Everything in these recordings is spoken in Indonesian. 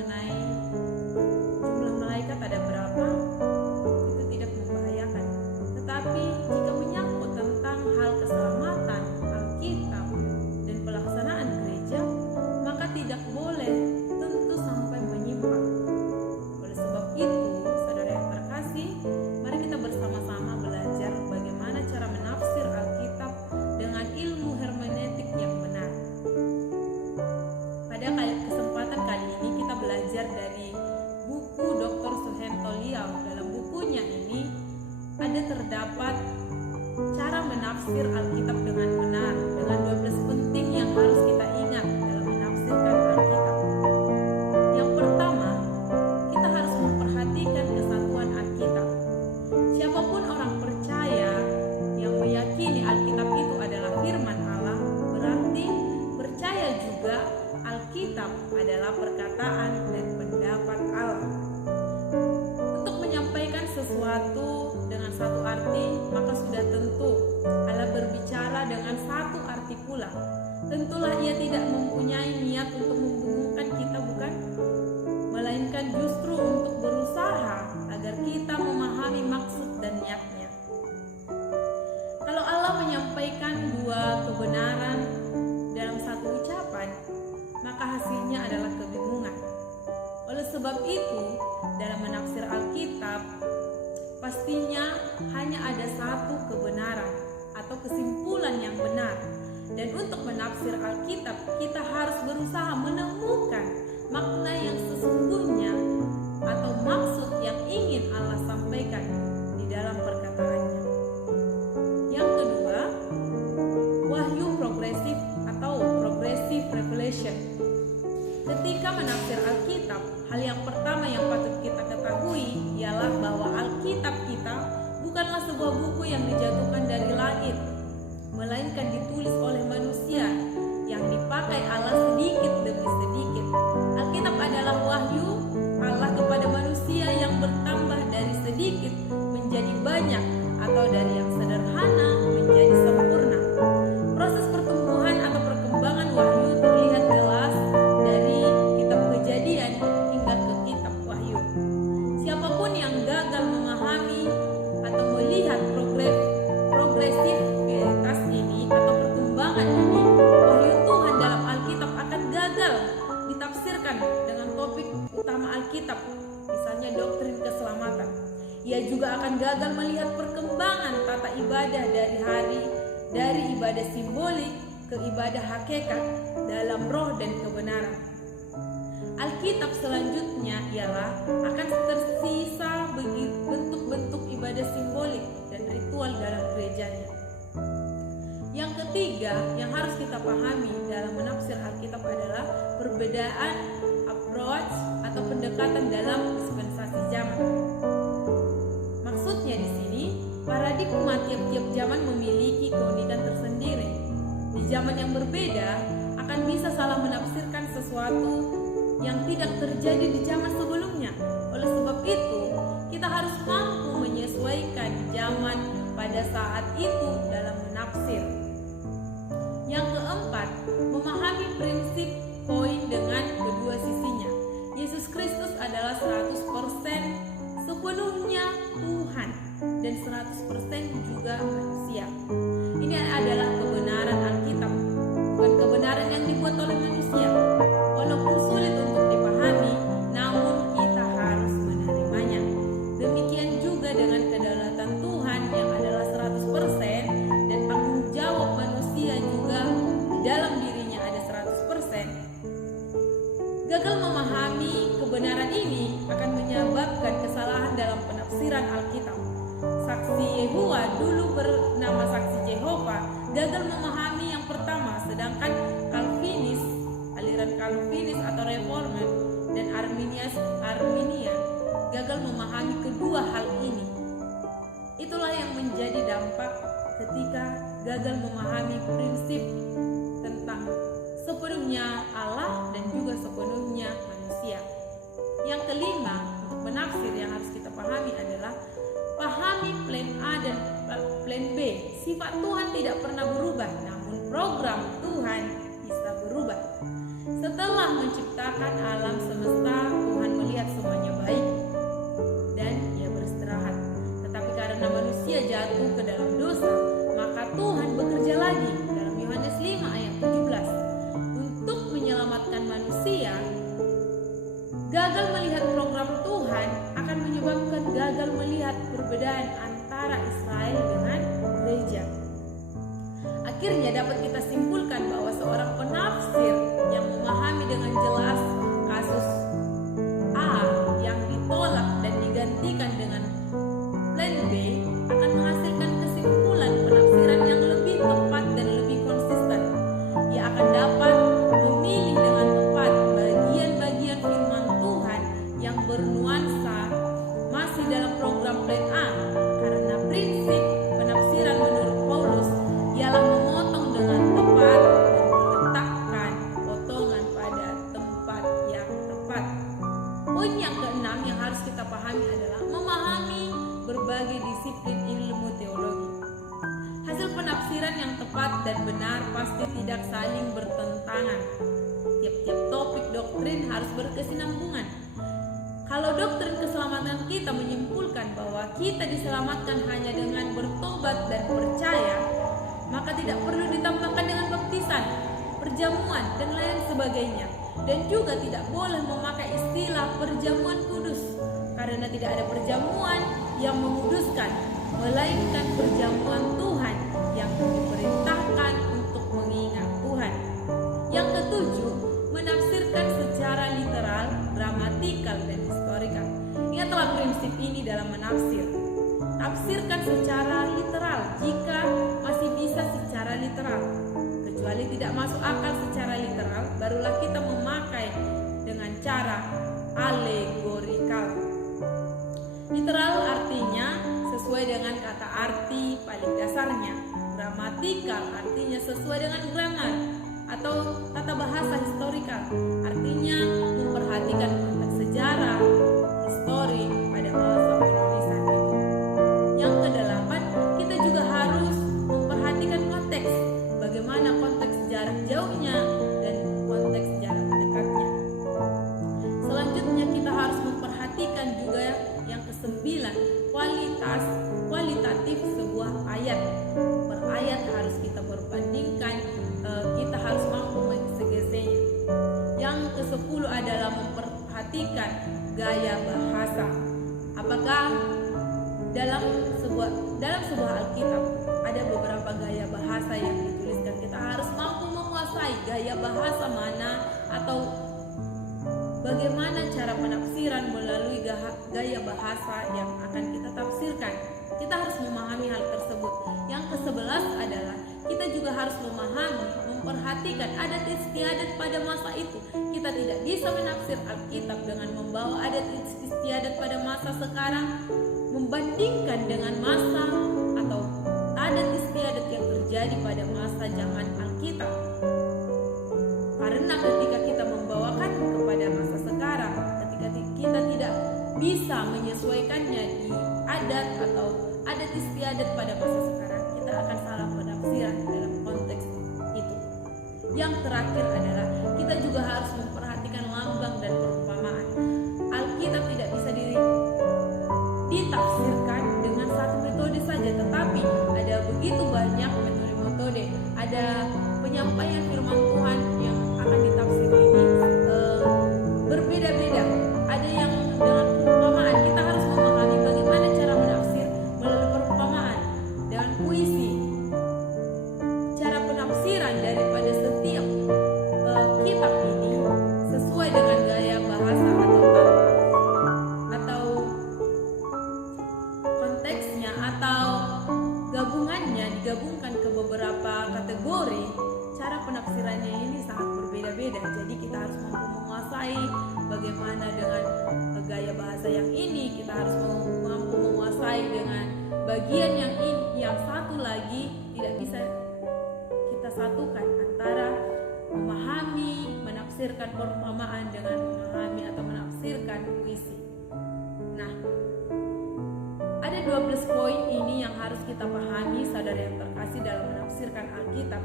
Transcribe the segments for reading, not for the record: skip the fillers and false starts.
mengenai jumlah malaikat ada berapa, itu tidak membahayakan. Tetapi jika menyangkut tentang hal keselamatan, Alkitab, dan pelaksanaan gereja, maka tidak boleh tentu sampai menyimpang. Oleh sebab itu, saudara yang terkasih, mari kita bersama-sama belajar bagaimana cara menafsir Alkitab dengan ilmu hermeneutik yang benar. Pada kesempatan kali ini kita belajar dari buku Dr. Suhento Liau. Dalam bukunya ini ada terdapat cara menafsir Alkitab dengan benar, dengan 12 penting yang harus kita ingat dalam menafsirkan Alkitab. Yang pertama, kita harus memperhatikan kesatuan Alkitab. Siapapun orang percaya yang meyakini Alkitab itu adalah firman Allah, berarti percaya juga Alkitab adalah perkataan dan pendapat Allah. Untuk menyampaikan sesuatu dengan satu arti, maka sudah tentu Allah berbicara dengan satu arti pula. Tentulah Ia tidak mempunyai niat untuk membingungkan kita, bukan? Melainkan justru untuk berusaha agar kita memahami maksud dan niatnya. Kalau Allah menyampaikan dua kebenaran dalam satu ucapan, maka hasilnya adalah kebingungan. Oleh sebab itu, dalam menafsir Alkitab, pastinya hanya ada satu kebenaran atau kesimpulan yang benar. Dan untuk menafsir Alkitab, kita harus berusaha menemukan makna yang sesungguhnya atau maksud yang ingin Allah sampaikan di dalam perkataannya. Yang kedua, wahyu progresif atau progressive revelation. Ketika menafsir Alkitab, hal yang pertama yang patut kita ketahui ialah bahwa Alkitab kita bukanlah sebuah buku yang dijatuhkan dari langit, melainkan ditulis oleh manusia yang dipakai Allah sedikit demi sedikit. Alkitab adalah wahyu Allah kepada manusia yang bertambah dari sedikit menjadi banyak, atau dari yang sederhana menjadi sempurna. Proses pertumbuhan atau perkembangan wahyu terlihat jelas dari kitab Kejadian hingga ke kitab Wahyu. Siapapun yang gagal memahami atau melihat progresivitas ini atau perkembangan ini, wahyu Tuhan dalam Alkitab akan gagal ditafsirkan dengan topik utama Alkitab, misalnya doktrin keselamatan. Ia juga akan gagal melihat perkembangan tata ibadah dari ibadah simbolik ke ibadah hakikat dalam roh dan kebenaran. Alkitab selanjutnya ialah akan tersisa bentuk-bentuk ibadah simbolik dan ritual dalam gerejanya. Yang ketiga yang harus kita pahami dalam menafsir Alkitab adalah perbedaan approach atau pendekatan dalam dispensasi zaman. Maksudnya di sini, paradigma tiap-tiap zaman memiliki keunikan tersendiri. Di zaman yang berbeda akan bisa salah menafsirkan sesuatu yang tidak terjadi di zaman sebelumnya. Oleh sebab itu, kita harus mampu menyesuaikan zaman pada saat itu dalam menafsir. Yang keempat, memahami prinsip poin dengan kedua sisinya. Yesus Kristus adalah 100% sepenuhnya Tuhan dan 100% juga manusia. Ini adalah kebenaran Alkitab, bukan kebenaran yang dibuat oleh manusia. Walaupun sulit untuk dipahami, namun kita harus menerimanya. Demikian juga dengan kedaulatan Tuhan yang adalah 100% dan tanggung jawab manusia juga di dalam dirinya ada 100%. Gagal memahami kebenaran ini akan menyebabkan kesalahan dalam penafsiran Alkitab. Saksi Yehuwa, dulu bernama Saksi Jehovah, gagal memahami yang pertama, sedangkan aliran Calvinis atau Reformer dan Arminian gagal memahami kedua hal ini. Itulah yang menjadi dampak ketika gagal memahami prinsip tentang sepenuhnya Allah dan juga sepenuhnya manusia. Yang kelima, untuk menafsir yang harus kita pahami adalah pahami plan A dan plan B. Sifat Tuhan tidak pernah berubah, namun program Tuhan bisa berubah. Setelah menciptakan alam semesta Gagal melihat program Tuhan akan menyebabkan gagal melihat perbedaan antara Israel dengan gereja. Akhirnya dapat kita simpulkan bahwa seorang penafsir yang memahami dengan jelas kasus A yang ditolak dan digantikan dengan plan B akan menghasilkan kesimpulan penafsiran yang lebih tepat dan lebih konsisten. Ia akan dapat memilih dengan tepat bagian-bagian firman Tuhan yang bernuansa masih dalam program plan A, karena prinsip penafsiran menurut Paulus ialah memotong dengan tepat dan meletakkan potongan pada tempat yang tepat. Poin yang keenam yang harus kita pahami adalah memahami berbagai disiplin ilmu teologi. Hasil penafsiran yang tepat dan benar pasti tidak saling bertentangan. Tiap-tiap topik doktrin harus berkesinambungan. Kalau doktrin keselamatan kita menyimpulkan bahwa kita diselamatkan hanya dengan bertobat dan percaya, maka tidak perlu ditambahkan dengan baptisan, perjamuan, dan lain sebagainya. Dan juga tidak boleh memakai istilah perjamuan kudus, karena tidak ada perjamuan yang menguduskan, melainkan perjamuan Tuhan yang diperintahkan untuk mengingat Tuhan. Yang ketujuh, menafsirkan secara literal, gramatikal, dan historikal. Ingatlah prinsip ini dalam menafsir. Tafsirkan secara literal jika masih bisa secara literal. Kecuali tidak masuk akal secara literal, barulah kita memakai dengan cara alegorikal. Literal artinya sesuai dengan kata arti paling dasarnya. Gramatikal artinya sesuai dengan grammar atau tata bahasa historikal, artinya memperhatikan konteks sejarah, histori pada masa penulisan itu. Yang kedelapan, kita juga harus memperhatikan konteks, bagaimana konteks jarak jauhnya dan konteks jarak dekatnya. Selanjutnya kita harus memperhatikan juga yang kesembilan, kualitatif sebuah ayat. Per ayat harus kita perbandingkan, kita harus mampu mengeksegesinya. Yang ke-10 adalah memperhatikan gaya bahasa. Apakah dalam sebuah Alkitab ada beberapa gaya bahasa yang dituliskan? Kita harus mampu menguasai gaya bahasa mana, atau bagaimana cara penafsiran melalui gaya bahasa yang akan kita tafsirkan. Kita harus memahami hal tersebut. Yang ke-11 adalah kita juga harus memperhatikan adat istiadat pada masa itu. Kita tidak bisa menafsir Alkitab dengan membawa adat istiadat pada masa sekarang membandingkan dengan masa atau adat istiadat yang terjadi pada masa zaman Alkitab. Karena ketika kita membawakan kepada masa sekarang, ketika kita tidak bisa menyesuaikannya di adat atau adat istiadat pada masa sekarang, kita akan salah penafsiran dalam konteks itu. Yang terakhir adalah kita juga harus memperhatikan lambang dan perumpamaan. Alkitab tidak bisa ditafsirkan dengan satu metode saja, tetapi ada begitu banyak metode. Ada penyampaian firman Tuhan yang akan ditafsir ini berbeda-beda. Ada yang dengan perumpamaan. Kita harus memahami bagaimana cara menafsir melalui perumpamaan, dengan puisi. Cara penafsiran daripada setiap kitab ini sesuai dengan gaya bahasa atau konteksnya atau gabungannya, digabungkan ke beberapa kategori. Cara penafsirannya ini sangat berbeda-beda. Jadi kita harus mampu menguasai bagaimana dengan gaya bahasa yang ini. Kita harus mampu menguasai dengan bagian yang ini. Yang satu lagi tidak bisa kita satukan antara memahami, menafsirkan perumpamaan dengan memahami atau menafsirkan puisi. Nah, ada 12 poin ini yang harus kita pahami, saudara yang terkasih, dalam menafsirkan Alkitab.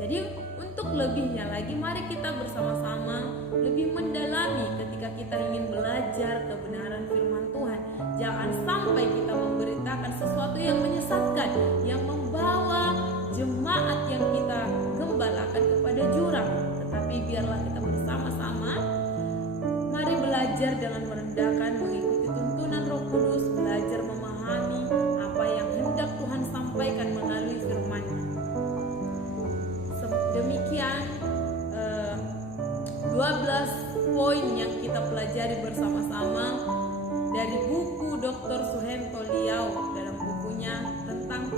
Jadi untuk lebihnya lagi, mari kita bersama-sama lebih mendalami ketika kita ingin belajar kebenaran firman Tuhan. Jangan sampai kita memberitakan sesuatu yang menyesatkan, yang membawa jemaat yang kita gembalakan kepada jurang. Tetapi biarlah kita bersama-sama mari belajar belajar dengan merendahkan, mengikuti tuntunan Roh Kudus, belajar memahami apa yang hendak Tuhan sampaikan melalui firman-Nya. Demikian 12 poin yang kita pelajari bersama-sama dari buku Dr. Suharto Liau dalam bukunya tentang